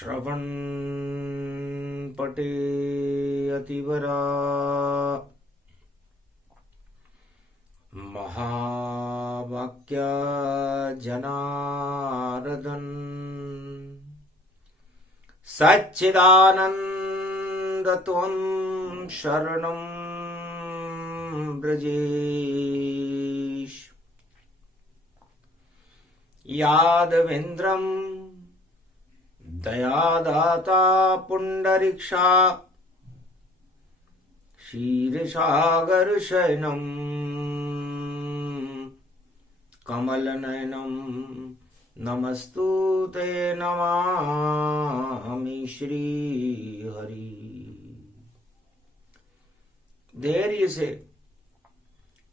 श्रवण पटे अतिवरा महावाक्य जनार्दन सच्चिदानंद त्वं शरणं ब्रजेश यादवेन्द्रं दयादाता पुंडरीक्षा क्षीरसागरशयनं कमलनयनं नमस्तुते नमामि श्रीहरि। धैर्य से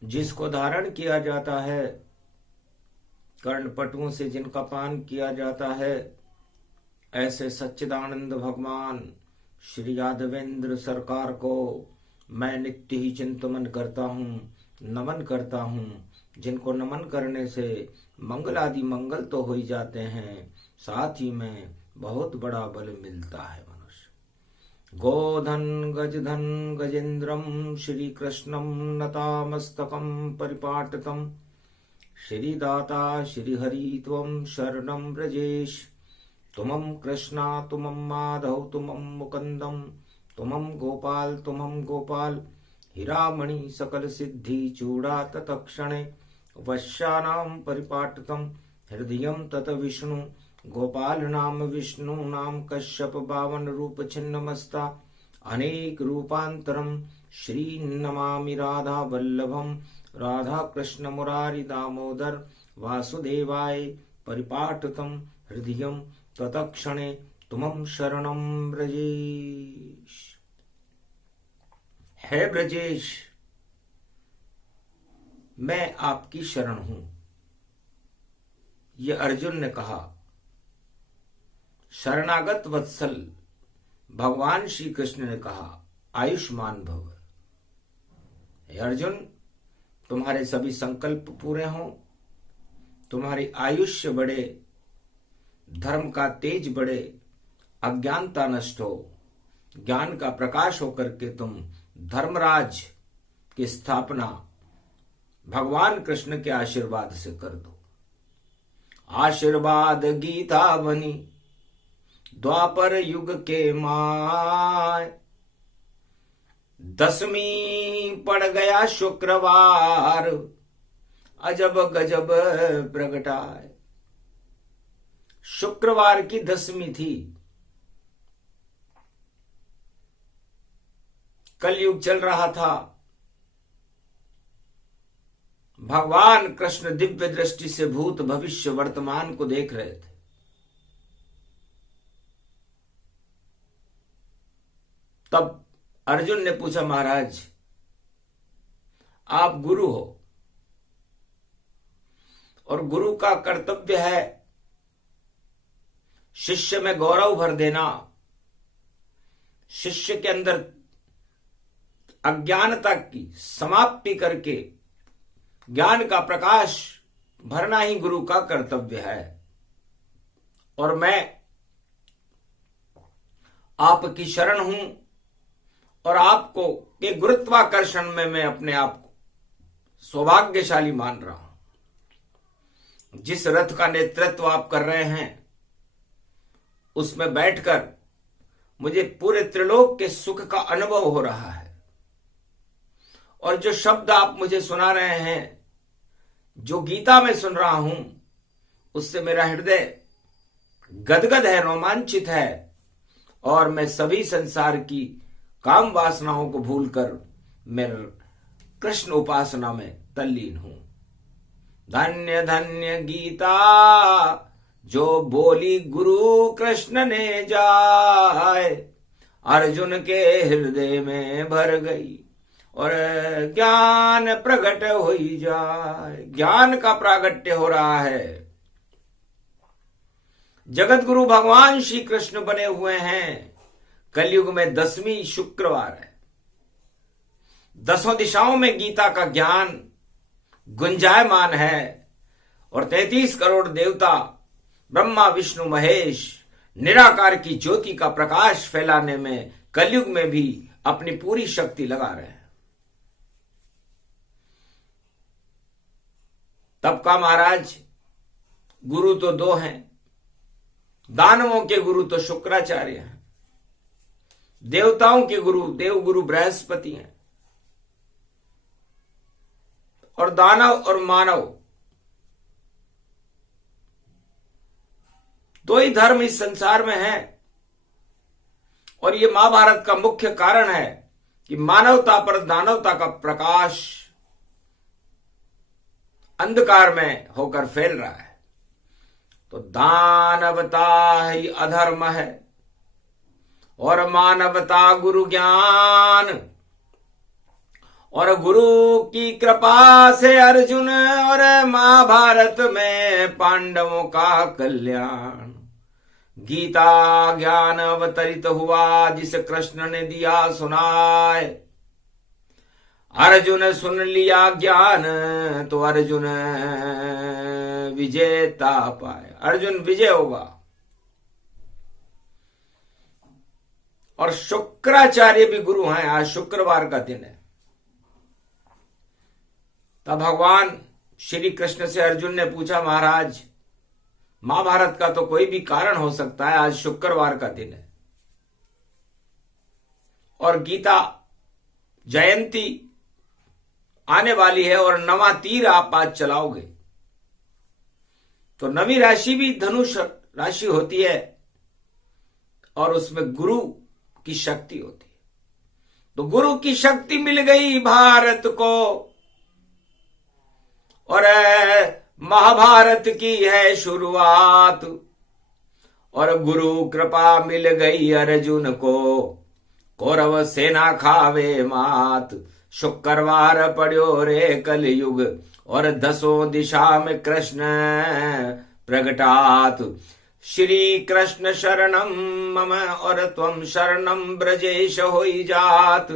जिसको धारण किया जाता है, कर्णपटुओं से जिनका पान किया जाता है, ऐसे सच्चिदानंद भगवान श्री यादवेंद्र सरकार को मैं नित्य ही चिंतन करता हूँ, नमन करता हूँ। जिनको नमन करने से मंगल आदि मंगल तो हो ही जाते हैं, साथ ही में बहुत बड़ा बल मिलता है मनुष्य। गोधन गजधन गजेन्द्रम श्री कृष्णम नतामस्तकम परिपाटतम श्रीदाता श्रीहरि त्वं शरणं व्रजेश। तुमं कृष्णा तुमं माधव तुमं मुकुन्दं तुमं गोपाल हीरामणि सकल सिद्धि चूड़ा तत्क्षणे वश्यानां परिपाटतं हृदयं तत विष्णु गोपाल नाम विष्णु नाम कश्यप बावन रूप छिन्नमस्ता अनेक रूपांतरम श्री नमामि राधा वल्लभम राधा कृष्ण मुरारी दामोदर वासुदेवाय परिपाटतं हृदयं तत्क्षणे तुमं शरणं ब्रजेश। है ब्रजेश, मैं आपकी शरण हूं, ये अर्जुन ने कहा। शरणागत वत्सल भगवान श्री कृष्ण ने कहा, आयुष्मान भव। हे अर्जुन, तुम्हारे सभी संकल्प पूरे हों, तुम्हारी आयुष्य बढ़े, धर्म का तेज बढ़े, अज्ञानता नष्ट हो, ज्ञान का प्रकाश होकर के तुम धर्मराज की स्थापना भगवान कृष्ण के आशीर्वाद से कर दो। आशीर्वाद गीता बनी द्वापर युग के माय, 10वीं पड़ गया शुक्रवार अजब गजब प्रगटाए। शुक्रवार की 10वीं थी, कलयुग चल रहा था। भगवान कृष्ण दिव्य दृष्टि से भूत भविष्य वर्तमान को देख रहे थे। तब अर्जुन ने पूछा, महाराज आप गुरु हो और गुरु का कर्तव्य है शिष्य में गौरव भर देना, शिष्य के अंदर अज्ञानता की समाप्ति करके ज्ञान का प्रकाश भरना ही गुरु का कर्तव्य है। और मैं आपकी शरण हूं और आपको के गुरुत्वाकर्षण में मैं अपने आप को सौभाग्यशाली मान रहा हूं। जिस रथ का नेतृत्व आप कर रहे हैं उसमें बैठकर मुझे पूरे त्रिलोक के सुख का अनुभव हो रहा है। और जो शब्द आप मुझे सुना रहे हैं, जो गीता में सुन रहा हूं, उससे मेरा हृदय गदगद है, रोमांचित है और मैं सभी संसार की काम वासनाओं को भूलकर मैं कृष्ण उपासना में तल्लीन हूं। धन्य धन्य गीता जो बोली गुरु कृष्ण ने जाए, अर्जुन के हृदय में भर गई और ज्ञान प्रकट हो ही जाए। ज्ञान का प्रागट्य हो रहा है। जगत गुरु भगवान श्री कृष्ण बने हुए हैं। कलयुग में 10वीं शुक्रवार है। 10 दिशाओं में गीता का ज्ञान गुंजायमान है और 33 करोड़ देवता ब्रह्मा विष्णु महेश निराकार की ज्योति का प्रकाश फैलाने में कलयुग में भी अपनी पूरी शक्ति लगा रहे हैं। तब का महाराज गुरु तो दो हैं, दानवों के गुरु तो शुक्राचार्य हैं, देवताओं के गुरु देवगुरु बृहस्पति हैं, और दानव और मानव दो ही धर्म इस संसार में है। और ये महाभारत का मुख्य कारण है कि मानवता पर दानवता का प्रकाश अंधकार में होकर फैल रहा है। तो दानवता ही अधर्म है और मानवता गुरु ज्ञान, और गुरु की कृपा से अर्जुन और महाभारत में पांडवों का कल्याण। गीता ज्ञान अवतरित हुआ जिस कृष्ण ने दिया सुनाए, अर्जुन सुन लिया ज्ञान तो अर्जुन विजेता पाए, अर्जुन विजय होगा। और शुक्राचार्य भी गुरु हैं। आज शुक्रवार का दिन है। तब भगवान श्री कृष्ण से अर्जुन ने पूछा, महाराज महाभारत का तो कोई भी कारण हो सकता है, आज शुक्रवार का दिन है और गीता जयंती आने वाली है और नवा तीर आप आज चलाओगे, तो नवी राशि भी धनुष राशि होती है और उसमें गुरु की शक्ति होती है। तो गुरु की शक्ति मिल गई भारत को और महाभारत की है शुरुआत, और गुरु कृपा मिल गई अर्जुन को, कौरव सेना खावे मात। शुक्रवार पड़ो रे कलयुग और दसों दिशा में कृष्ण प्रगटात। श्री कृष्ण शरणम मम और त्वम शरणम ब्रजेश होई जात।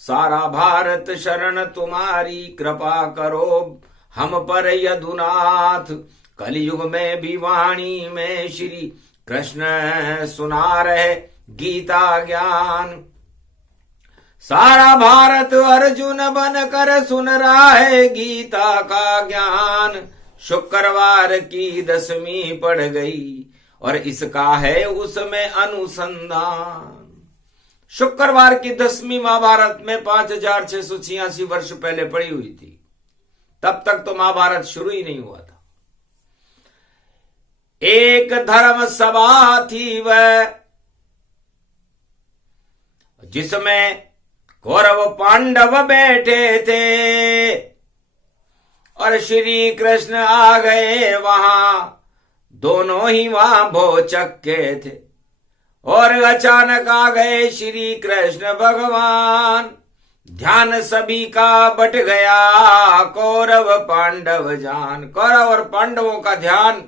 सारा भारत शरण तुम्हारी, कृपा करो हम पर यदुनाथ। कलयुग में भी वाणी में श्री कृष्ण सुना रहे गीता ज्ञान। सारा भारत अर्जुन बनकर सुन रहा है गीता का ज्ञान। शुक्रवार की 10वीं पड़ गई और इसका है उसमें अनुसंधान। शुक्रवार की 10वीं महाभारत में 5686 वर्ष पहले पड़ी हुई थी। तब तक तो महाभारत शुरू ही नहीं हुआ था। एक धर्म सभा थी वह, जिसमें कौरव पांडव बैठे थे और श्री कृष्ण आ गए वहां। दोनों ही वहां भोचक्के थे और अचानक आ गए श्री कृष्ण भगवान। ध्यान सभी का बट गया कौरव पांडव जान। कौरव और पांडवों का ध्यान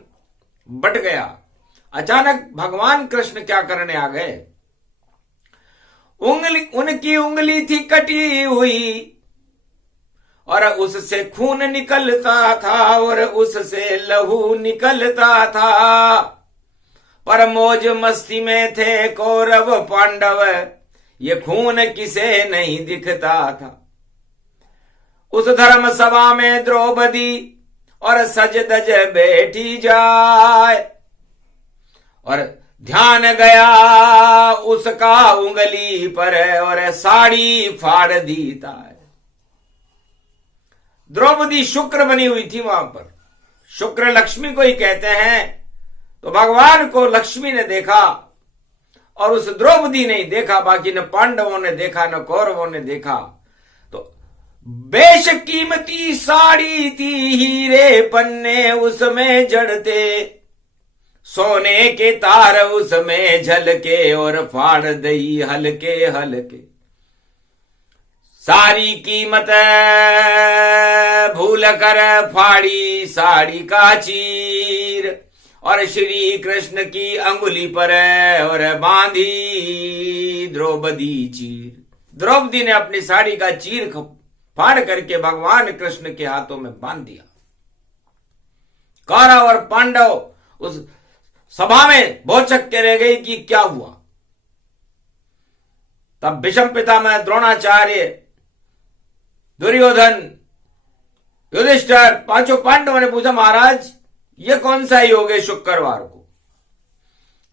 बट गया। अचानक भगवान कृष्ण क्या करने आ गए? उनकी उंगली थी कटी हुई और उससे खून निकलता था और उससे लहू निकलता था। पर मौज मस्ती में थे कौरव पांडव, ये खून किसे नहीं दिखता था। उस धर्म सभा में द्रौपदी और सज धज बैठी जाए और ध्यान गया उसका उंगली पर और साड़ी फाड़ दी था। द्रौपदी शुक्र बनी हुई थी वहां पर। शुक्र लक्ष्मी को ही कहते हैं। तो भगवान को लक्ष्मी ने देखा और उस द्रौपदी ने देखा, बाकी न पांडवों ने देखा न कौरवों ने देखा। तो बेशकीमती साड़ी थी, हीरे पन्ने उसमें जड़ते, सोने के तार उसमें झलके और फाड़ दई हल्के हल्के। सारी कीमत भूल कर फाड़ी साड़ी का चीर और श्री कृष्ण की अंगुली पर और बांधी द्रौपदी चीर। द्रौपदी ने अपनी साड़ी का चीर फाड़ करके भगवान कृष्ण के हाथों में बांध दिया। कौरव और पांडव उस सभा में भौचक के रह गई कि क्या हुआ। तब भीष्म पितामह, द्रोणाचार्य, दुर्योधन, युधिष्ठिर, पांचों पांडवों ने पूछा, महाराज ये कौन सा योग है शुक्रवार को,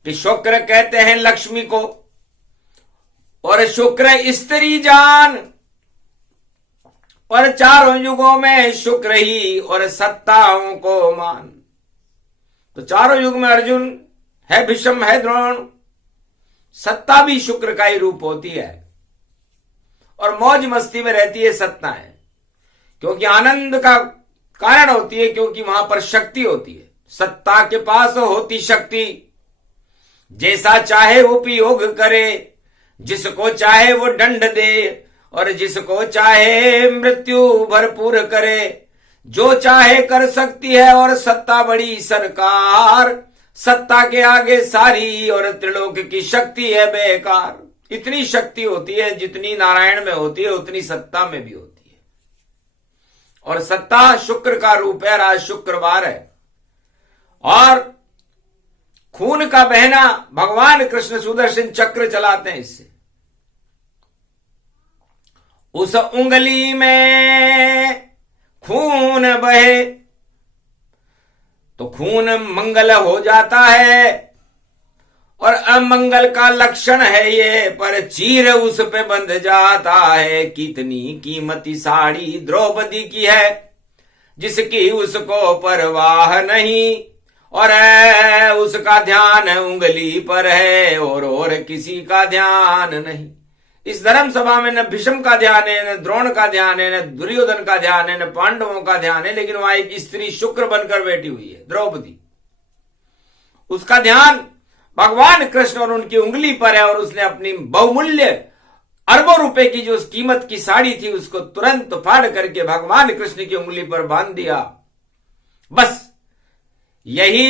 कि शुक्र कहते हैं लक्ष्मी को, और शुक्र स्त्री जान, और चारों युगों में शुक्र ही और सत्ताओं को मान। तो चारों युग में अर्जुन है, भीष्म है, द्रोण, सत्ता भी शुक्र का ही रूप होती है, और मौज मस्ती में रहती है सत्ता है, क्योंकि आनंद का कारण होती है, क्योंकि वहां पर शक्ति होती है। सत्ता के पास होती शक्ति, जैसा चाहे उपयोग करे, जिसको चाहे वो दंड दे, और जिसको चाहे मृत्यु भरपूर करे, जो चाहे कर सकती है, और सत्ता बड़ी सरकार, सत्ता के आगे सारी और त्रिलोक की शक्ति है बेकार। इतनी शक्ति होती है जितनी नारायण में होती है उतनी सत्ता में भी होती है, और सत्ता शुक्र का रूप है। आज शुक्रवार है, और खून का बहना, भगवान कृष्ण सुदर्शन चक्र चलाते हैं इससे। उस उंगली में खून बहे तो खून मंगल हो जाता है, और अमंगल का लक्षण है ये, पर चीर उस पे बंध जाता है। कितनी कीमती साड़ी द्रौपदी की है, जिसकी उसको परवाह नहीं, और उसका ध्यान उंगली पर है, और किसी का ध्यान नहीं। इस धर्म सभा में न भीष्म का ध्यान है, न द्रोण का ध्यान है, न दुर्योधन का ध्यान है, न पांडवों का ध्यान है, लेकिन वहां एक स्त्री शुक्र बनकर बैठी हुई है, द्रौपदी। उसका ध्यान भगवान कृष्ण और उनकी उंगली पर है, और उसने अपनी बहुमूल्य अरबों रुपए की जो कीमत की साड़ी थी उसको तुरंत फाड़ करके भगवान कृष्ण की उंगली पर बांध दिया। बस यही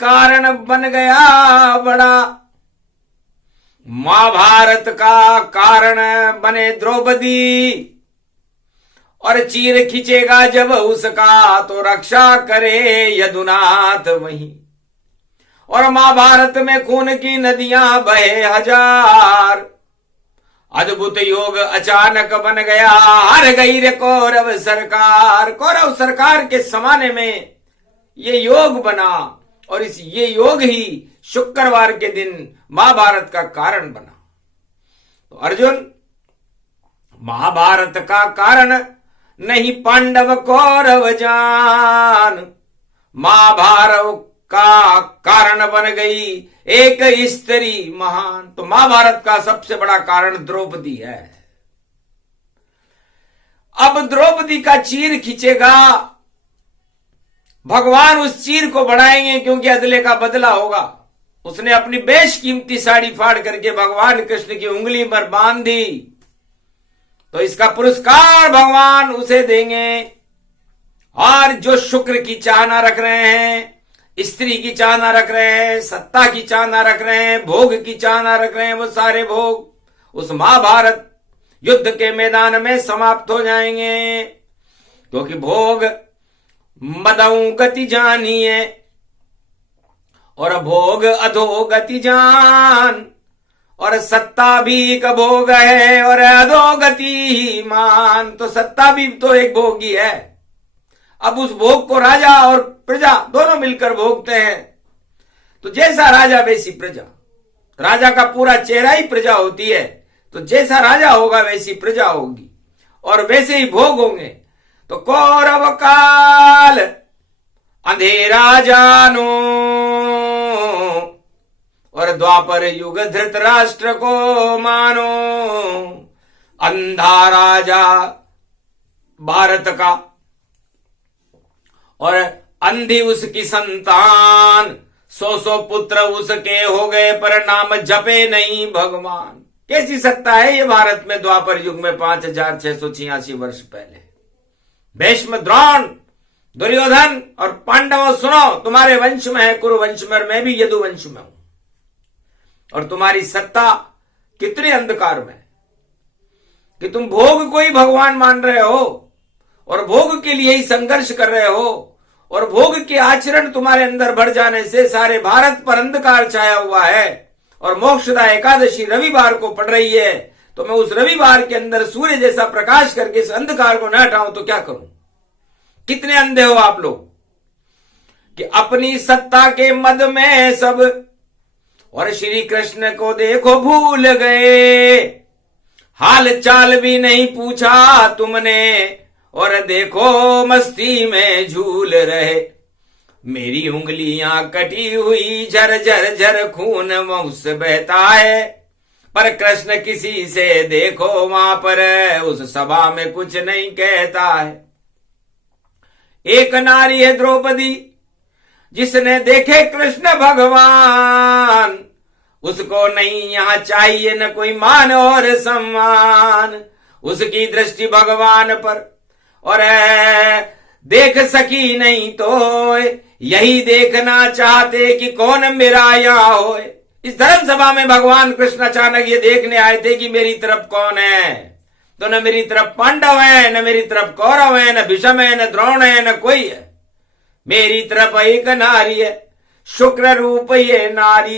कारण बन गया बड़ा, महाभारत का कारण बने द्रौपदी, और चीर खींचेगा जब उसका तो रक्षा करे यदुनाथ वहीं। और महाभारत में खून की नदियां बहे हजार, अद्भुत योग अचानक बन गया, हार गई रे कौरव सरकार। कौरव सरकार के जमाने में ये योग बना, और ये योग ही शुक्रवार के दिन महाभारत का कारण बना। तो अर्जुन, महाभारत का कारण नहीं पांडव कौरव जान, महाभारत का कारण बन गई एक स्त्री महान। तो महाभारत का सबसे बड़ा कारण द्रौपदी है। अब द्रौपदी का चीर खींचेगा, भगवान उस चीर को बढ़ाएंगे, क्योंकि अदले का बदला होगा। उसने अपनी बेशकीमती साड़ी फाड़ करके भगवान कृष्ण की उंगली पर बांध दी, तो इसका पुरस्कार भगवान उसे देंगे। और जो शुक्र की चाहना रख रहे हैं, स्त्री की चाहना रख रहे हैं, सत्ता की चाहना रख रहे हैं, भोग की चाहना रख रहे हैं, वो सारे भोग उस महाभारत युद्ध के मैदान में समाप्त हो जाएंगे। क्योंकि भोग मदऊ गति जानिए, और भोग अधोगति जान, और सत्ता भी एक भोग है, और अधोगति ही मान। तो सत्ता भी तो एक भोग ही है। अब उस भोग को राजा और प्रजा दोनों मिलकर भोगते हैं। तो जैसा राजा वैसी प्रजा, राजा का पूरा चेहरा ही प्रजा होती है। तो जैसा राजा होगा वैसी प्रजा होगी, और वैसे ही भोग होंगे। तो कौरव काल अंधेरा जानो, और द्वापर युग धृतराष्ट्र को मानो। अंधा राजा भारत का, और अंधी उसकी संतान, 100 पुत्र उसके हो गए, पर नाम जपे नहीं भगवान। कैसी सत्ता है ये भारत में द्वापर युग में 5686 वर्ष पहले। भीष्म, द्रोण, दुर्योधन और पांडवों, सुनो, तुम्हारे वंश में है कुरुवंश में, और मैं भी यदुवंश में हूं। और तुम्हारी सत्ता कितने अंधकार में कि तुम भोग को ही भगवान मान रहे हो, और भोग के लिए ही संघर्ष कर रहे हो, और भोग के आचरण तुम्हारे अंदर बढ़ जाने से सारे भारत पर अंधकार छाया हुआ है और मोक्षदा एकादशी रविवार को पड़ रही है, तो मैं उस रविवार के अंदर सूर्य जैसा प्रकाश करके इस अंधकार को न हटाऊं तो क्या करूं? कितने अंधे हो आप लोग कि अपनी सत्ता के मद में सब और श्री कृष्ण को देखो भूल गए, हाल चाल भी नहीं पूछा तुमने और देखो मस्ती में झूल रहे। मेरी उंगलियां कटी हुई झर झर झर खून मुंह से बहता है, पर कृष्ण किसी से देखो वहां पर उस सभा में कुछ नहीं कहता है। एक नारी है द्रौपदी जिसने देखे कृष्ण भगवान, उसको नहीं यहां चाहिए न कोई मान और सम्मान। उसकी दृष्टि भगवान पर और देख सकी नहीं तो यही देखना चाहते कि कौन मेरा यहां हो। इस धर्म सभा में भगवान कृष्ण अचानक ये देखने आए थे कि मेरी तरफ कौन है, तो न मेरी तरफ पांडव है, न मेरी तरफ कौरव है, न भीष्म है, न द्रोण है, न कोई है। मेरी तरफ एक नारी है, शुक्र रूप ये नारी,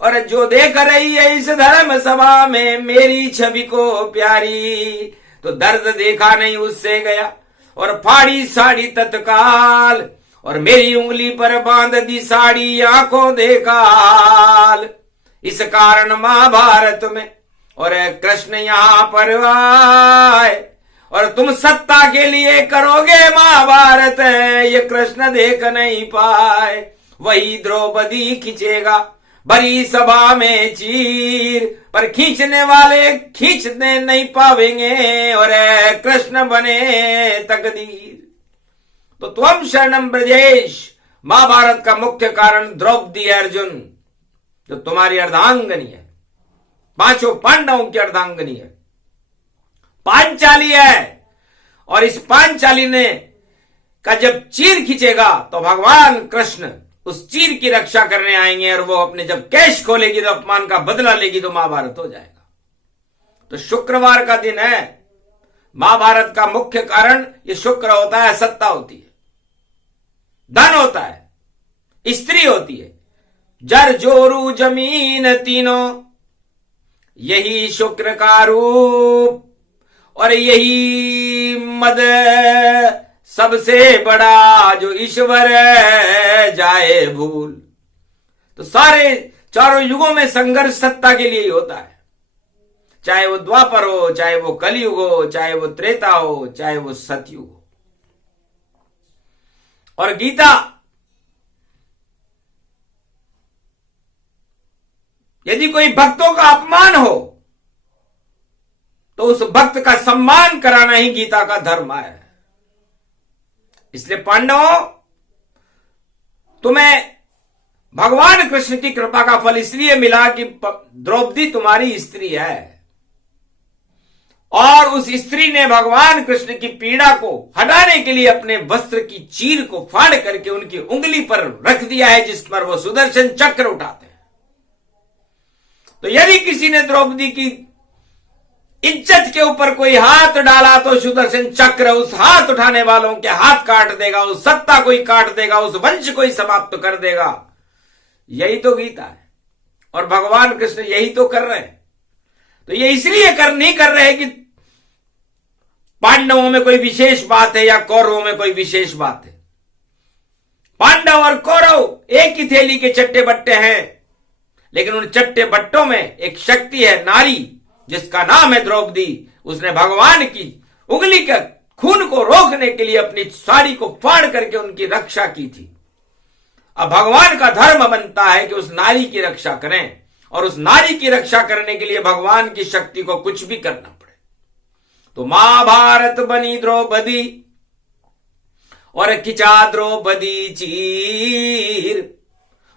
और जो देख रही है इस धर्म सभा में मेरी छवि को प्यारी, तो दर्द देखा नहीं उससे गया और फाड़ी साड़ी तत्काल, और मेरी उंगली पर बांध दी साड़ी आंखों देखाल। इस कारण महाभारत में और कृष्ण यहां पर आए और तुम सत्ता के लिए करोगे महाभारत, ये कृष्ण देख नहीं पाए। वही द्रौपदी खींचेगा भरी सभा में चीर, पर खींचने वाले खींचने नहीं पावेंगे और कृष्ण बने तकदीर। तो त्वम शरणम ब्रजेश महाभारत का मुख्य कारण द्रौपदी अर्जुन, जो तुम्हारी अर्धांगनी है, पांचों पांडवों की अर्धांगनी है, पांचाली है। और इस पांचाली ने का जब चीर खींचेगा तो भगवान कृष्ण उस चीर की रक्षा करने आएंगे, और वो अपने जब केश खोलेगी तो अपमान का बदला लेगी, तो महाभारत हो जाएगा। तो शुक्रवार का दिन है, महाभारत का मुख्य कारण ये शुक्र होता है, सत्ता होती है, धन होता है, स्त्री होती है, जर जोरू जमीन तीनों, यही शुक्र का रूप और यही मद सबसे बड़ा जो ईश्वर जाए भूल। तो सारे चारों युगों में संघर्ष सत्ता के लिए ही होता है, चाहे वो द्वापर हो, चाहे वो कलयुग हो, चाहे वो त्रेता हो, चाहे वो सतयुग हो। और गीता यदि कोई भक्तों का अपमान हो तो उस भक्त का सम्मान कराना ही गीता का धर्म है। इसलिए पांडवों, तुम्हें भगवान कृष्ण की कृपा का फल इसलिए मिला कि द्रौपदी तुम्हारी स्त्री है, और उस स्त्री ने भगवान कृष्ण की पीड़ा को हटाने के लिए अपने वस्त्र की चीर को फाड़ करके उनकी उंगली पर रख दिया है, जिस पर वो सुदर्शन चक्र उठाते हैं। तो यदि किसी ने द्रौपदी की इज्जत के ऊपर कोई हाथ डाला तो सुदर्शन चक्र उस हाथ उठाने वालों के हाथ काट देगा, उस सत्ता को ही काट देगा, उस वंश को ही समाप्त कर देगा। यही तो गीता है, और भगवान कृष्ण यही तो कर रहे हैं। तो ये इसलिए नहीं कर रहे कि पांडवों में कोई विशेष बात है या कौरवों में कोई विशेष बात है। पांडव और कौरव एक ही थैली के चट्टे बट्टे हैं, लेकिन उन चट्टे बट्टों में एक शक्ति है, नारी, जिसका नाम है द्रौपदी। उसने भगवान की उंगली के खून को रोकने के लिए अपनी साड़ी को फाड़ करके उनकी रक्षा की थी। अब भगवान का धर्म बनता है कि उस नारी की रक्षा करें, और उस नारी की रक्षा करने के लिए भगवान की शक्ति को कुछ भी करना पड़े। तो महाभारत बनी द्रौपदी और खिंचा द्रौपदी चीर,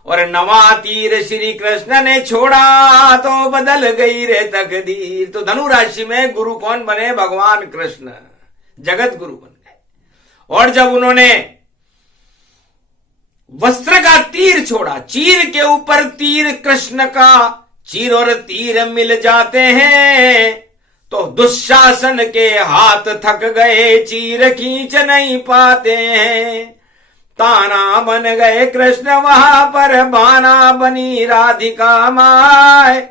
और नवा तीर श्री कृष्ण ने छोड़ा तो बदल गई रे तकदीर। तो धनु राशि में गुरु कौन बने? भगवान कृष्ण जगत गुरु बन गए। और जब उन्होंने वस्त्र का तीर छोड़ा, चीर के ऊपर तीर कृष्ण का, चीर और तीर मिल जाते हैं तो दुशासन के हाथ थक गए, चीर खींच नहीं पाते हैं। ताना बन गए कृष्ण वहां पर, बाना बनी राधिका माए।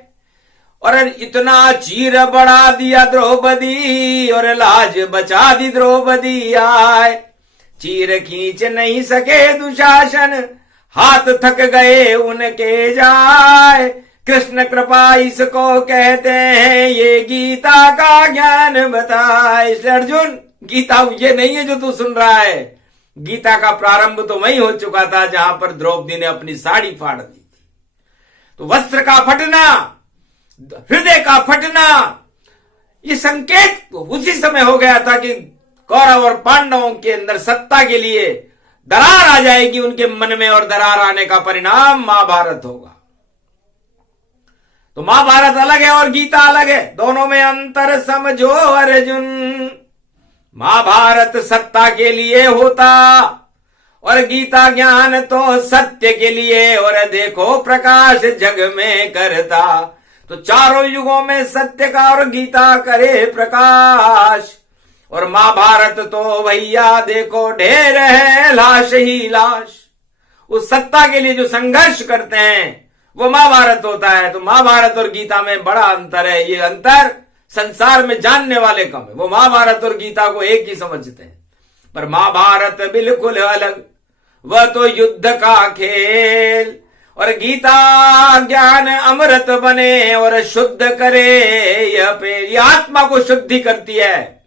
और इतना चीर बढ़ा दिया द्रौपदी, और लाज बचा दी द्रौपदी आए। चीर खींच नहीं सके दुशासन, हाथ थक गए उनके जाए। कृष्ण कृपा इसको कहते हैं, ये गीता का ज्ञान बताए। इसलिए अर्जुन, गीता ये नहीं है जो तू सुन रहा है। गीता का प्रारंभ तो वही हो चुका था जहां पर द्रौपदी ने अपनी साड़ी फाड़ दी थी। तो वस्त्र का फटना, हृदय का फटना, ये संकेत उसी समय हो गया था कि कौरव और पांडवों के अंदर सत्ता के लिए दरार आ जाएगी उनके मन में, और दरार आने का परिणाम महाभारत होगा। तो महाभारत अलग है और गीता अलग है, दोनों में अंतर समझो अर्जुन। महाभारत सत्ता के लिए होता और गीता ज्ञान तो सत्य के लिए, और देखो प्रकाश जग में करता। तो चारों युगों में सत्य का और गीता करे प्रकाश। और महाभारत तो भैया देखो ढेर है लाश ही लाश। उस सत्ता के लिए जो संघर्ष करते हैं वो महाभारत होता है। तो महाभारत और गीता में बड़ा अंतर है। ये अंतर संसार में जानने वाले कम है। वो महाभारत और गीता को एक ही समझते हैं, पर महाभारत बिल्कुल अलग। वह तो युद्ध का खेल, और गीता ज्ञान अमृत बने और शुद्ध करे यह पेल। ये आत्मा को शुद्धि करती है,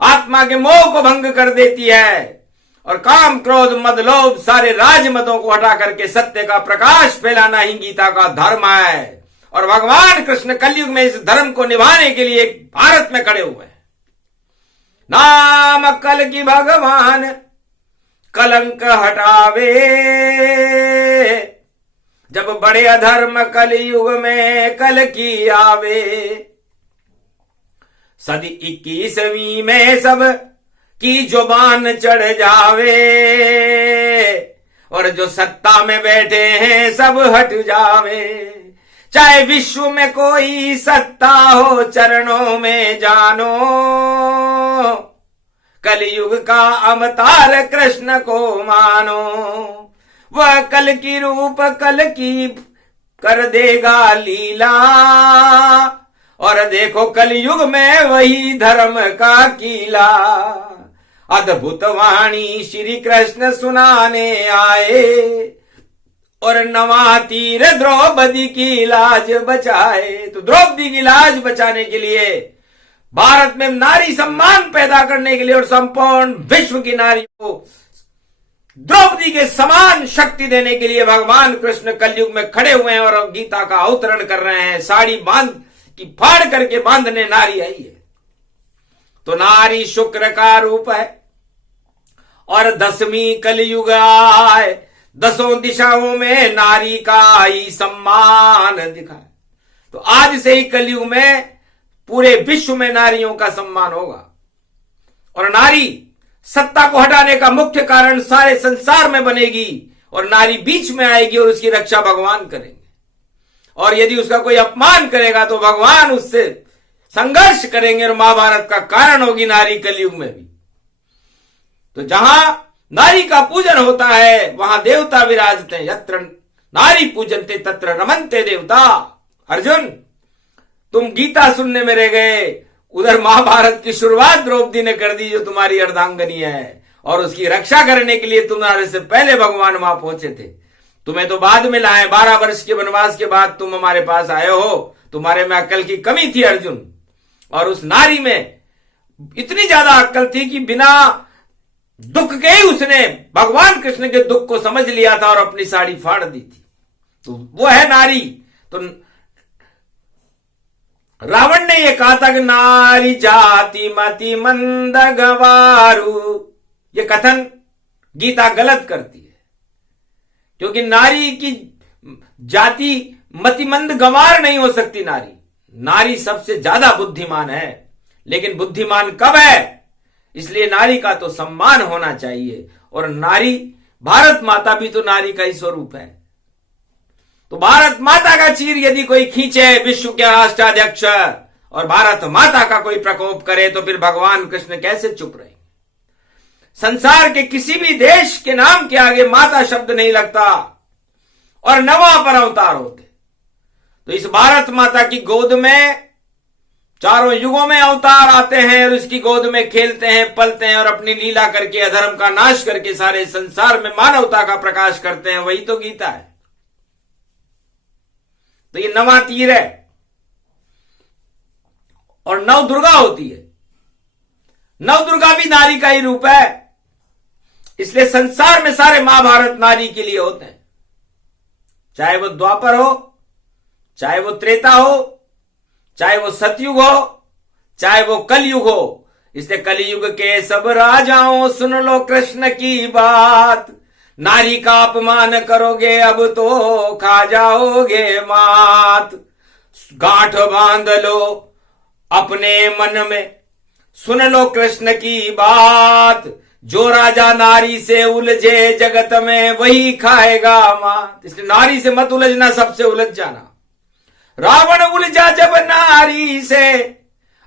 आत्मा के मोह को भंग कर देती है, और काम क्रोध मद लोभ सारे राजमदों को हटा करके सत्य का प्रकाश फैलाना ही गीता का धर्म है। और भगवान कृष्ण कलयुग में इस धर्म को निभाने के लिए भारत में खड़े हुए हैं। नाम कल की भगवान कलंक हटावे, जब बड़े अधर्म कलयुग में कल की आवे। सदी 21वीं में सब की जुबान चढ़ जावे, और जो सत्ता में बैठे हैं सब हट जावे। चाहे विश्व में कोई सत्ता हो, चरणों में जानो। कलयुग का अवतार कृष्ण को मानो। वह कल की रूप कल की कर देगा लीला, और देखो कलयुग में वही धर्म का कीला। अद्भुत वाणी श्री कृष्ण सुनाने आए, और नवा तीर द्रौपदी की लाज बचाए। तो द्रौपदी की लाज बचाने के लिए, भारत में नारी सम्मान पैदा करने के लिए, और संपूर्ण विश्व की नारियों को द्रौपदी के समान शक्ति देने के लिए भगवान कृष्ण कलयुग में खड़े हुए हैं और गीता का अवतरण कर रहे हैं। साड़ी बांध की फाड़ करके बांधने नारी आई है। तो नारी शुक्र का रूप है, और 10वीं कलयुग आए। 10 दिशाओं में नारी का ही सम्मान दिखाए। तो आज से ही कलयुग में पूरे विश्व में नारियों का सम्मान होगा, और नारी सत्ता को हटाने का मुख्य कारण सारे संसार में बनेगी, और नारी बीच में आएगी और उसकी रक्षा भगवान करेंगे। और यदि उसका कोई अपमान करेगा तो भगवान उससे संघर्ष करेंगे, और महाभारत का कारण होगी नारी कलयुग में भी। तो जहां नारी का पूजन होता है वहां देवता विराजते हैं। यत्र नारी पूजनते तत्र रमन्ते देवता। अर्जुन, तुम गीता सुनने में रह गए, उधर महाभारत की शुरुआत द्रौपदी ने कर दी जो तुम्हारी अर्धांगनी है, और उसकी रक्षा करने के लिए तुम्हारे से पहले भगवान वहां पहुंचे थे। तुम्हें तो बाद में लाए, 12 वर्ष के वनवास के बाद तुम हमारे पास आए हो। तुम्हारे में अक्ल की कमी थी अर्जुन, और उस नारी में इतनी ज्यादा अक्ल थी कि बिना दुख के ही उसने भगवान कृष्ण के दुख को समझ लिया था और अपनी साड़ी फाड़ दी थी। तो वो है नारी। तो रावण ने यह कहा था कि नारी जाति मति मंद गवारू। ये कथन गीता गलत करती है, क्योंकि नारी की जाति मतिमंद गंवार नहीं हो सकती। नारी सबसे ज्यादा बुद्धिमान है, लेकिन बुद्धिमान कब है? इसलिए नारी का तो सम्मान होना चाहिए। और नारी, भारत माता भी तो नारी का ही स्वरूप है। तो भारत माता का चीर यदि कोई खींचे, विश्व के राष्ट्राध्यक्ष और भारत माता का कोई प्रकोप करे तो फिर भगवान कृष्ण कैसे चुप रहेंगे। संसार के किसी भी देश के नाम के आगे माता शब्द नहीं लगता और न वहां पर अवतार होते। तो इस भारत माता की गोद में चारों युगों में अवतार आते हैं और उसकी गोद में खेलते हैं, पलते हैं और अपनी लीला करके अधर्म का नाश करके सारे संसार में मानवता का प्रकाश करते हैं। वही तो गीता है। तो ये नवा तीर है और नव दुर्गा होती है। नव दुर्गा भी नारी का ही रूप है, इसलिए संसार में सारे महाभारत नारी के लिए होते हैं। चाहे वो द्वापर हो, चाहे वो त्रेता हो, चाहे वो सतयुग हो, चाहे वो कलयुग हो। इसलिए कलयुग के सब राजाओं सुन लो कृष्ण की बात, नारी का अपमान करोगे अब तो खा जाओगे मात। गांठ बांध लो अपने मन में, सुन लो कृष्ण की बात, जो राजा नारी से उलझे जगत में वही खाएगा मात। इसलिए नारी से मत उलझना, सबसे उलझ जाना। रावण उलझा जब नारी से,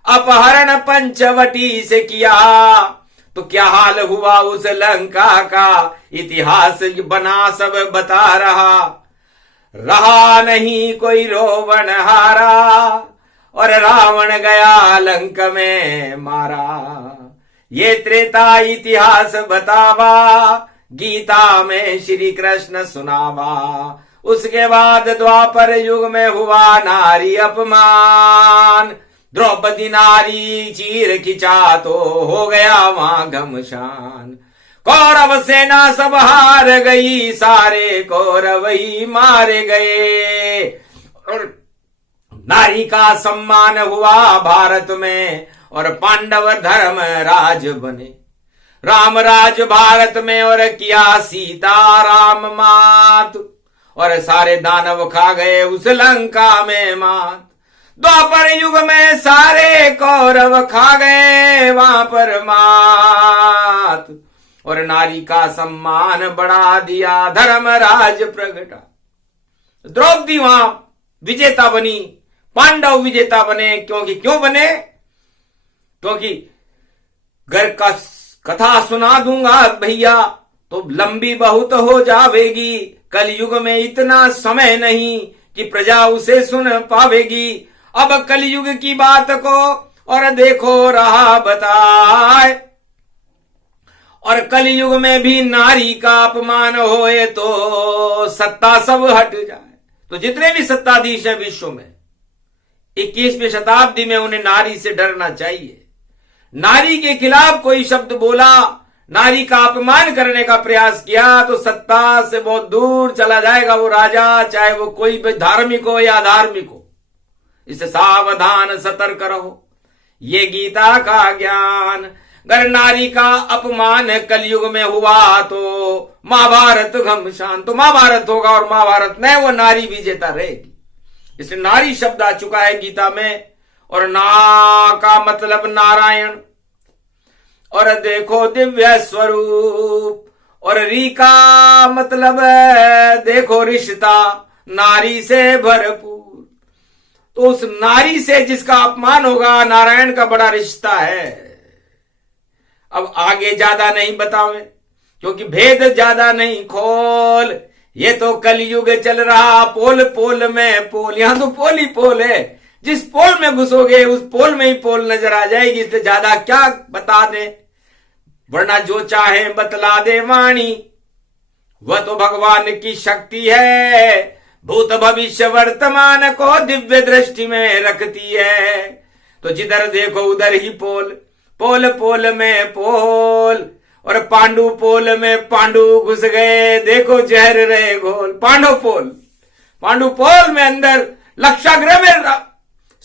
अपहरण पंचवटी से किया, तो क्या हाल हुआ उस लंका का, इतिहास बना सब बता रहा नहीं कोई रोवण हारा, और रावण गया लंक में मारा। ये त्रेता इतिहास बतावा, गीता में श्री कृष्ण सुनावा। उसके बाद द्वापर युग में हुआ नारी अपमान, द्रौपदी नारी चीर खिंचा तो हो गया वहां घमशान। कौरव सेना सब हार गई, सारे कौरव ही मारे गए, और नारी का सम्मान हुआ भारत में, और पांडव धर्म राज बने। राम राज भारत में और किया सीता राम मात, और सारे दानव खा गए उस लंका में मात। द्वापर युग में सारे कौरव खा गए वहां पर मात, और नारी का सम्मान बढ़ा दिया धर्मराज प्रगटा। द्रौपदी वहां विजेता बनी, पांडव विजेता बने। क्यों बने? क्योंकि घर का कथा सुना दूंगा भैया तो लंबी बहुत हो जावेगी, कलयुग में इतना समय नहीं कि प्रजा उसे सुन पावेगी। अब कलयुग की बात को और देखो रहा बताए, और कलयुग में भी नारी का अपमान होए तो सत्ता सब हट जाए। तो जितने भी सत्ताधीश हैं विश्व में 21वीं शताब्दी में, उन्हें नारी से डरना चाहिए। नारी के खिलाफ कोई शब्द बोला, नारी का अपमान करने का प्रयास किया तो सत्ता से बहुत दूर चला जाएगा वो राजा, चाहे वो कोई भी धार्मिक हो या अधार्मिक हो। इससे सावधान सतर्क रहो, ये गीता का ज्ञान। अगर नारी का अपमान कलयुग में हुआ तो महाभारत घमसान, तो महाभारत होगा, और महाभारत में वो नारी विजेता रहेगी। इसलिए नारी शब्द आ चुका है गीता में, और ना का मतलब नारायण, और देखो दिव्य स्वरूप, और री का मतलब देखो रिश्ता नारी से भरपूर। तो उस नारी से जिसका अपमान होगा, नारायण का बड़ा रिश्ता है। अब आगे ज्यादा नहीं बतावे, क्योंकि भेद ज्यादा नहीं खोल, ये तो कलयुग चल रहा पोल पोल में पोल। यहां तो पोल ही पोल है, जिस पोल में घुसोगे उस पोल में ही पोल नजर आ जाएगी। इसलिए ज्यादा क्या बता दे, वरना जो चाहे बतला दे वाणी, वह तो भगवान की शक्ति है। भूत भविष्य वर्तमान को दिव्य दृष्टि में रखती है। तो जिधर देखो उधर ही पोल, पोल पोल में पोल, और पांडु पोल में पांडु घुस गए, देखो जहर रहे घोल। पांडु पोल में अंदर लक्षागृह में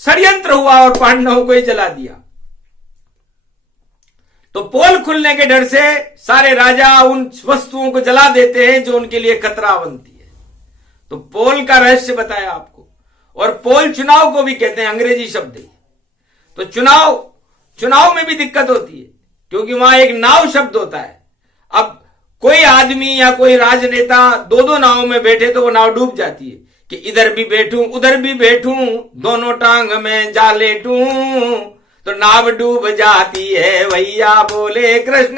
षड्यंत्र हुआ और पांडवों को ही जला दिया। तो पोल खुलने के डर से सारे राजा उन वस्तुओं को जला देते हैं जो उनके लिए खतरा बनती है। तो पोल का रहस्य बताया आपको। और पोल चुनाव को भी कहते हैं, अंग्रेजी शब्द है। तो चुनाव में भी दिक्कत होती है, क्योंकि वहां एक नाव शब्द होता है। अब कोई आदमी या कोई राजनेता दो नाव में बैठे तो वो नाव डूब जाती है। कि इधर भी बैठूं उधर भी बैठूं, दोनों टांग में जा लेटूं, तो नाव डूब जाती है भैया, बोले कृष्ण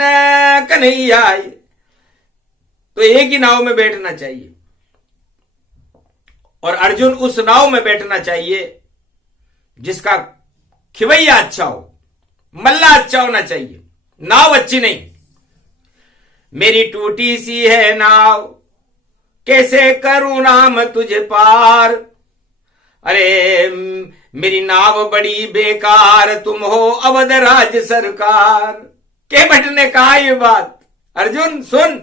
कन्हैया। तो एक ही नाव में बैठना चाहिए, और अर्जुन उस नाव में बैठना चाहिए जिसका खिवैया अच्छा हो, मल्ला अच्छा होना चाहिए, नाव अच्छी नहीं। मेरी टूटी सी है नाव, कैसे करूं नाम तुझे पार, अरे मेरी नाव बड़ी बेकार, तुम हो अवध राज सरकार। के बैठने कहा ये बात, अर्जुन सुन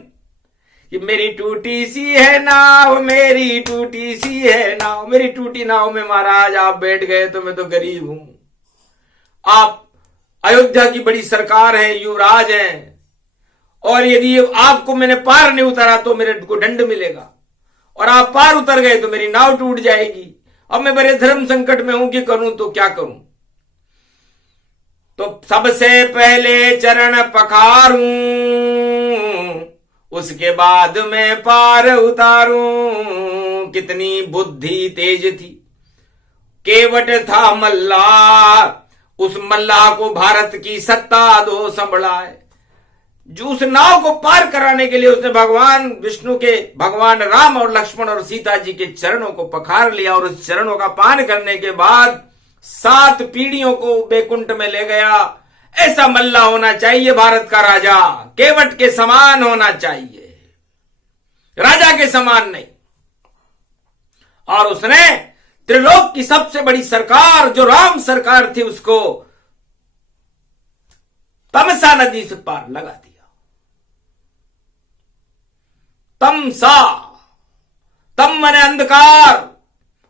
कि मेरी टूटी सी है नाव, मेरी टूटी सी है नाव, मेरी टूटी नाव में महाराज आप बैठ गए तो मैं तो गरीब हूं, आप अयोध्या की बड़ी सरकार है, युवराज हैं, और यदि आपको मैंने पार नहीं उतारा तो मेरे को दंड मिलेगा, और आप पार उतर गए तो मेरी नाव टूट जाएगी। अब मैं बड़े धर्म संकट में हूं कि करूं तो क्या करूं। तो सबसे पहले चरण पखारूं, उसके बाद मैं पार उतारूं। कितनी बुद्धि तेज थी, केवट था मल्ला, उस मल्लाह को भारत की सत्ता दो संभलाए। जो उस नाव को पार कराने के लिए उसने भगवान विष्णु के, भगवान राम और लक्ष्मण और सीता जी के चरणों को पखार लिया, और उस चरणों का पान करने के बाद 7 पीढ़ियों को बैकुंठ में ले गया। ऐसा मल्ला होना चाहिए भारत का राजा, केवट के समान होना चाहिए, राजा के समान नहीं। और उसने त्रिलोक की सबसे बड़ी सरकार जो राम सरकार थी उसको तमसा नदी से पार लगा दिया। तमसा, तम मने अंधकार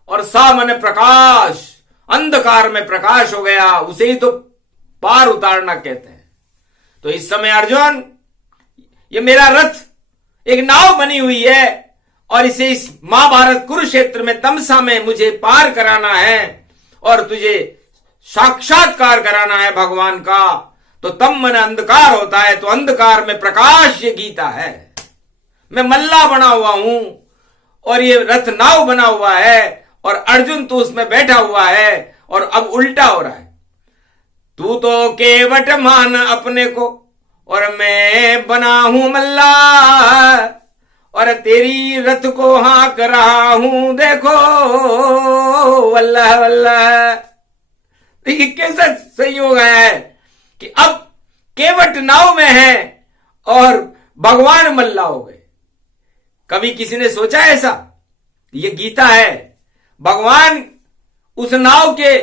और सा मने प्रकाश, अंधकार में प्रकाश हो गया, उसे ही तो पार उतारना कहते हैं। तो इस समय अर्जुन, ये मेरा रथ एक नाव बनी हुई है, और इसे इस महाभारत कुरुक्षेत्र में तमसा में मुझे पार कराना है, और तुझे साक्षात्कार कराना है भगवान का। तो तम मन अंधकार होता है, तो अंधकार में प्रकाश ये गीता है। मैं मल्ला बना हुआ हूं, और ये रथ नाव बना हुआ है, और अर्जुन तो उसमें बैठा हुआ है, और अब उल्टा हो रहा है। तू तो केवट मान अपने को, और मैं बना हूं मल्ला, और तेरी रथ को हाँक रहा हूं, देखो वल्लह वल्लह। देखिए कैसा संयोग है कि अब केवट नाव में है और भगवान मल्ला हो गए। कभी किसी ने सोचा ऐसा? ये गीता है, भगवान उस नाव के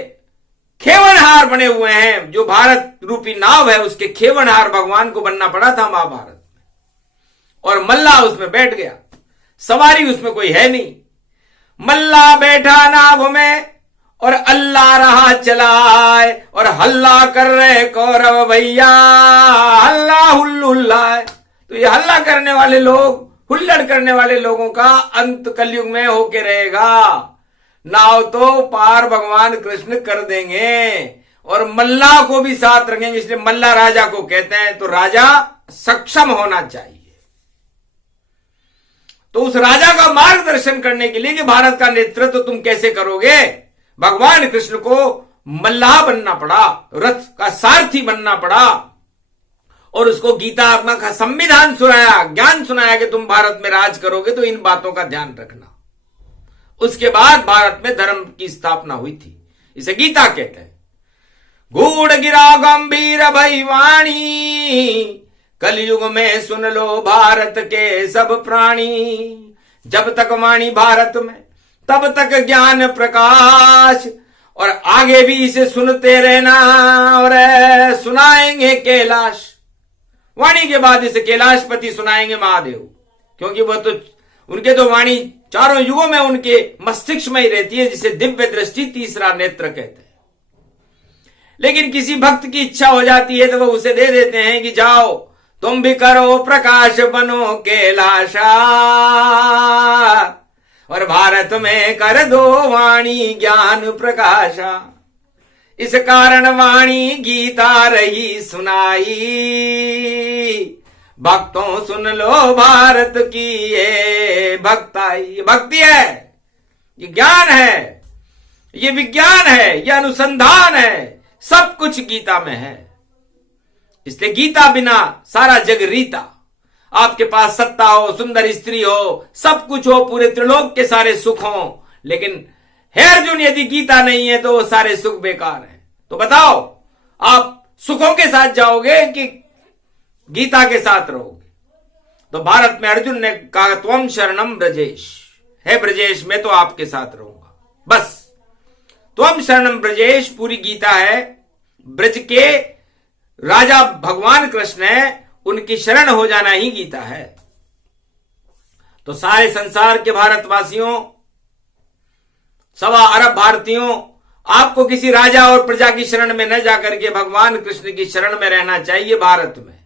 खेवनहार बने हुए हैं, जो भारत रूपी नाव है उसके खेवनहार भगवान को बनना पड़ा था महाभारत में, और मल्ला उसमें बैठ गया, सवारी उसमें कोई है नहीं। मल्ला बैठा नाव में और अल्लाह रहा चलाए, और हल्ला कर रहे कौरव भैया, हल्ला हुल्लुल्ला। तो ये हल्ला करने वाले लोग, हुल्लड़ करने वाले लोगों का अंत कलयुग में होके रहेगा। नाव तो पार भगवान कृष्ण कर देंगे, और मल्ला को भी साथ रखेंगे, इसलिए मल्ला राजा को कहते हैं। तो राजा सक्षम होना चाहिए। तो उस राजा का मार्गदर्शन करने के लिए कि भारत का नेतृत्व तुम कैसे करोगे, भगवान कृष्ण को मल्लाह बनना पड़ा, रथ का सारथी बनना पड़ा, और उसको गीता आत्मा का संविधान सुनाया, ज्ञान सुनाया कि तुम भारत में राज करोगे तो इन बातों का ध्यान रखना। उसके बाद भारत में धर्म की स्थापना हुई थी, इसे गीता कहते हैं। गूढ़ गिरा गंभीर भई वाणी, कलयुग में सुन लो भारत के सब प्राणी। जब तक वाणी भारत में तब तक ज्ञान प्रकाश, और आगे भी इसे सुनते रहना, और सुनाएंगे कैलाश। वाणी के बाद इसे कैलाशपति सुनाएंगे महादेव, क्योंकि वह तो उनके तो वाणी चारों युगों में उनके मस्तिष्क में ही रहती है, जिसे दिव्य दृष्टि तीसरा नेत्र कहते हैं। लेकिन किसी भक्त की इच्छा हो जाती है तो वह उसे दे देते हैं कि जाओ तुम भी करो प्रकाश, बनो कैलाशा, और भारत में कर दो वाणी ज्ञान प्रकाशा। इस कारण वाणी गीता रही सुनाई, भक्तों सुन लो भारत की ये भक्ताई। भक्ति है, ये ज्ञान है, ये विज्ञान है, ये अनुसंधान है, सब कुछ गीता में है। इसलिए गीता बिना सारा जग रीता। आपके पास सत्ता हो, सुंदर स्त्री हो, सब कुछ हो, पूरे त्रिलोक के सारे सुख हो, लेकिन हे अर्जुन यदि गीता नहीं है तो वो सारे सुख बेकार हैं। तो बताओ आप सुखों के साथ जाओगे कि गीता के साथ रहोगे? तो भारत में अर्जुन ने कहा त्वम शरणम ब्रजेश, हे ब्रजेश मैं तो आपके साथ रहूंगा, बस त्वम शरणम ब्रजेश पूरी गीता है। ब्रज के राजा भगवान कृष्ण है, उनकी शरण हो जाना ही गीता है। तो सारे संसार के भारतवासियों, 1.25 अरब भारतीयों, आपको किसी राजा और प्रजा की शरण में न जाकर के भगवान कृष्ण की शरण में रहना चाहिए भारत में।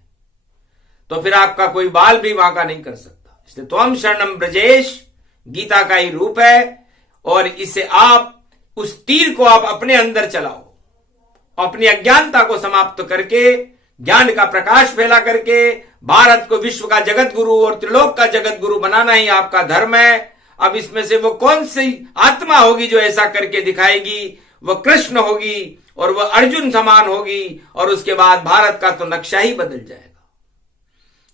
तो फिर आपका कोई बाल भी वाका नहीं कर सकता। इसलिए त्वम शरणम ब्रजेश गीता का ही रूप है, और इसे आप उस तीर को आप अपने अंदर चलाओ, अपनी अज्ञानता को समाप्त करके ज्ञान का प्रकाश फैला करके भारत को विश्व का जगत गुरु और त्रिलोक का जगत गुरु बनाना ही आपका धर्म है। अब इसमें से वो कौन सी आत्मा होगी जो ऐसा करके दिखाएगी? वह कृष्ण होगी और वह अर्जुन समान होगी, और उसके बाद भारत का तो नक्शा ही बदल जाएगा।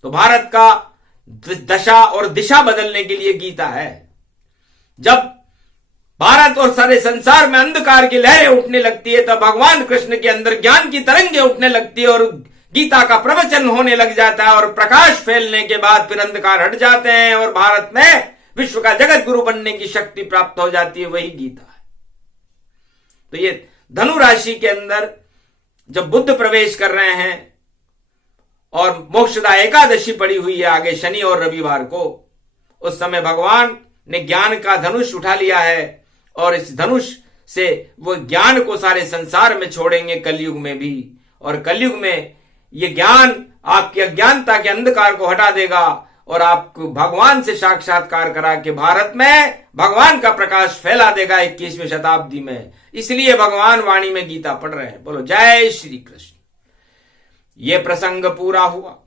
तो भारत का दशा और दिशा बदलने के लिए गीता है। जब भारत और सारे संसार में अंधकार की लहरें उठने लगती है, तब भगवान कृष्ण के अंदर ज्ञान की तरंगें उठने लगती है और गीता का प्रवचन होने लग जाता है, और प्रकाश फैलने के बाद फिर अंधकार हट जाते हैं और भारत में विश्व का जगत गुरु बनने की शक्ति प्राप्त हो जाती है। वही गीता है। तो ये धनु राशि के अंदर जब बुद्ध प्रवेश कर रहे हैं और मोक्षदा एकादशी पड़ी हुई है आगे शनि और रविवार को, उस समय भगवान ने ज्ञान का धनुष उठा लिया है, और इस धनुष से वो ज्ञान को सारे संसार में छोड़ेंगे कलयुग में भी। और कलयुग में ये ज्ञान आपकी अज्ञानता के अंधकार को हटा देगा और आपको भगवान से साक्षात्कार करा के भारत में भगवान का प्रकाश फैला देगा 21वीं शताब्दी में। इसलिए भगवान वाणी में गीता पढ़ रहे हैं। बोलो जय श्री कृष्ण। ये प्रसंग पूरा हुआ।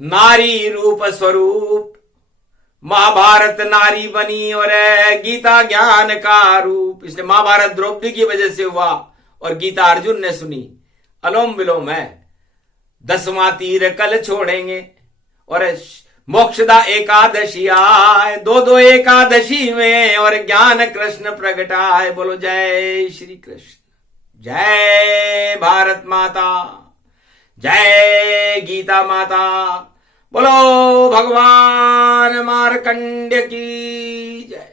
नारी रूप स्वरूप महाभारत नारी बनी और गीता ज्ञान का रूप। इसलिए महाभारत द्रौपदी की वजह से हुआ और गीता अर्जुन ने सुनी। अलोम विलोम है। 10वां तीर कल छोड़ेंगे और मोक्षदा एकादशी आए, 2 एकादशी में और ज्ञान कृष्ण प्रगटाए। बोलो जय श्री कृष्ण। जय भारत माता, जय गीता माता। बोलो भगवान मार्कंड्य की जय।